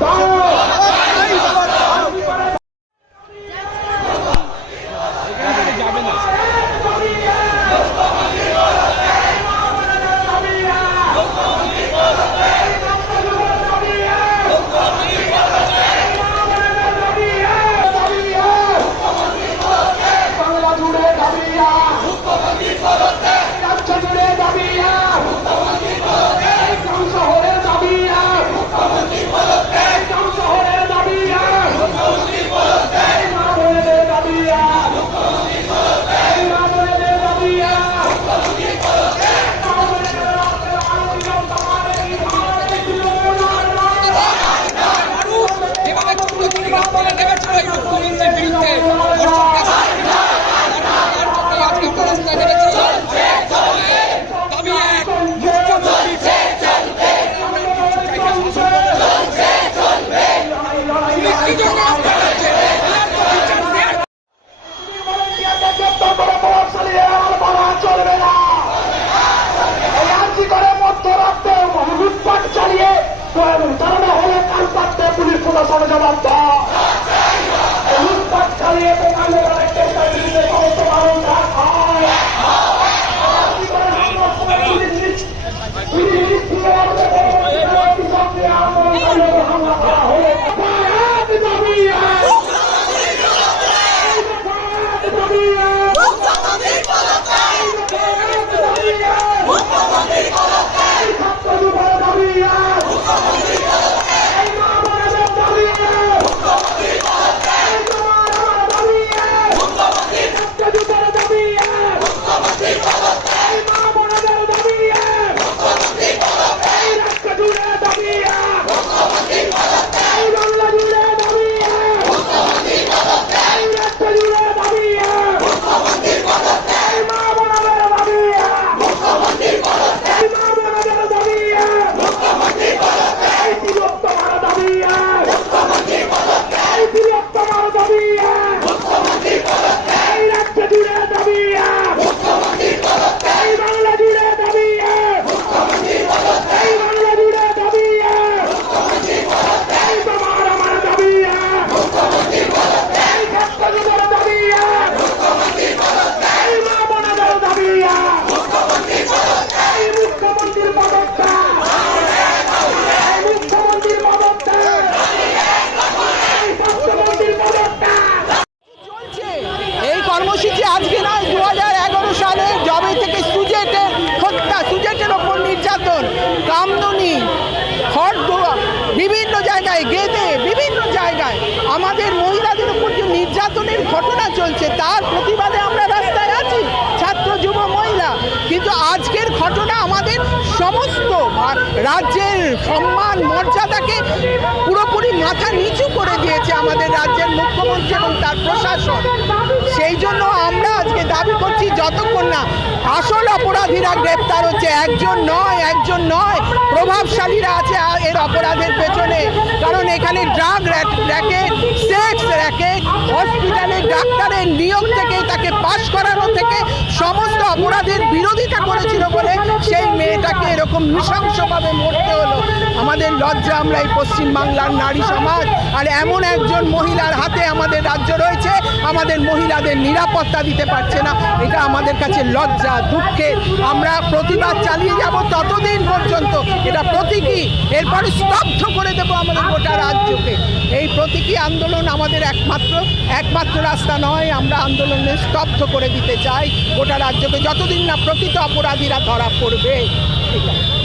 Bye. জবাব নির্যাতনের ঘটনা চলছে, তার প্রতিবাদে আমরা রাস্তায় আছি, ছাত্র, যুব, মহিলা। কিন্তু আজকের ঘটনা আমাদের সমস্ত রাজ্যের সম্মান, মর্যাদাকে পুরোপুরি মাথা নিচু করে দিয়েছে আমাদের রাজ্যের মুখ্যমন্ত্রী এবং তার প্রশাসন। সেই জন্য আমরা আজকে দাবি করছি, যতক্ষণ না আসল অপরাধীরা গ্রেপ্তার হচ্ছে। একজন নয় একজন নয়। প্রভাবশালীরা আছে এর অপরাধের পেছনে। কারণ এখানে ড্রাগ র্যাকেট সেক্স র্যাকেট হসপিটালে ডাক্তারের নিয়োগ থেকে তাকে পাশ করানো থেকে সমস্ত অপরাধের বিরোধিতা করেছিল বলে সেই মেয়েটাকে এরকম নৃশংসভাবে মরতে হলো। আমাদের লজ্জা, আমরা এই পশ্চিমবাংলার নারী সমাজ। আর এমন একজন মহিলার হাতে আমাদের রাজ্য রয়েছে, আমাদের মহিলাদের নিরাপত্তা দিতে পারছে না। এটা আমাদের কাছে লজ্জা, দুঃখে আমরা প্রতিবাদ চালিয়ে যাব ততদিন পর্যন্ত। এটা প্রতীকী। এরপরে স্তব্ধ করে দেবো আমাদের গোটা রাজ্যকে। এই প্রতীকী আন্দোলন আমাদের একমাত্র একমাত্র রাস্তা নয়। আমরা আন্দোলনে স্তব্ধ করে দিতে চাই। গোটা রাজ্যকে যতদিন না প্রকৃত অপরাধীরা ধরা পড়বে। ঠিক আছে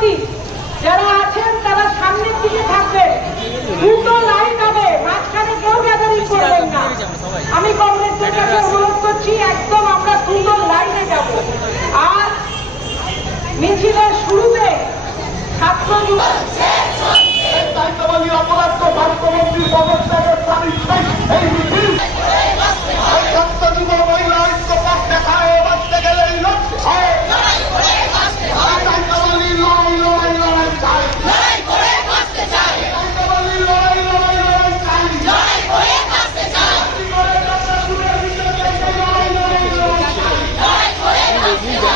ছাত্রী যারা আছেন, তারা সামনের দিকে থাকবেন দুটো লাইন হবে, মাঝখানে কেউ গ্যাদারিং করবেন না। আমি কংগ্রেসের কাছে অনুরোধ করছি, একদম আমরা দুটো লাইনে যাব। আর মিছিলের শুরুতে ছাত্র যুব অপরাধ তো স্বাস্থ্যমন্ত্রীর পদত্যাগের মিছিল Yeah.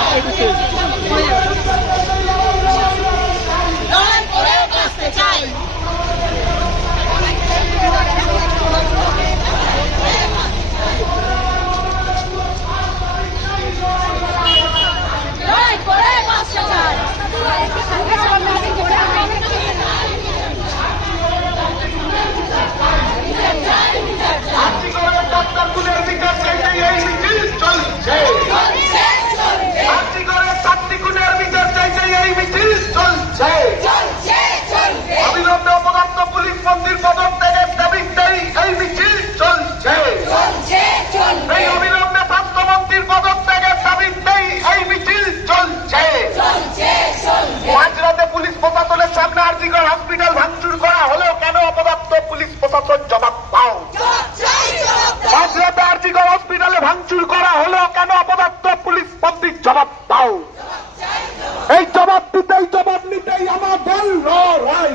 এই জবাব দিতে এই জবাব নিতে আমাদের লড়াই।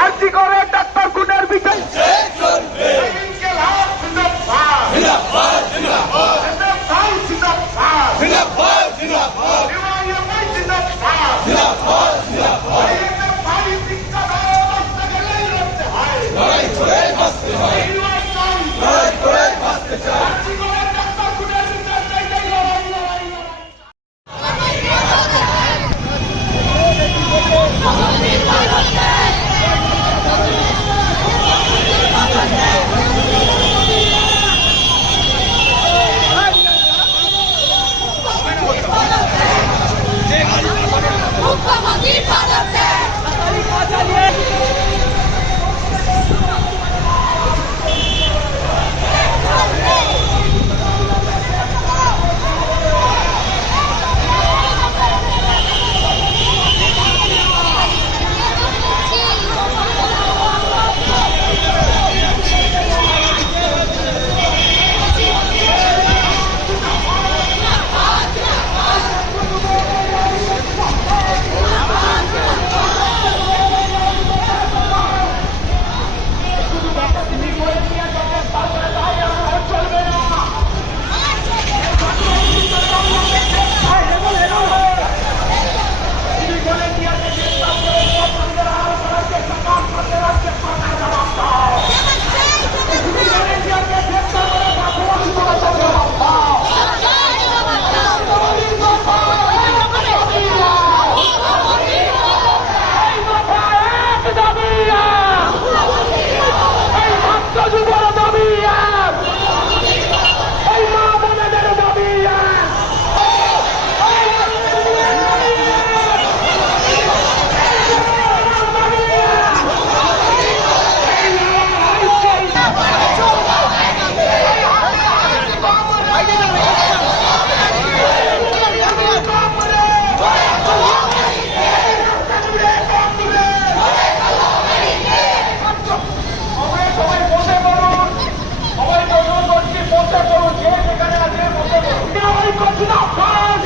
আর কি করে ডাক্তার গুণের বিষয় He must not die!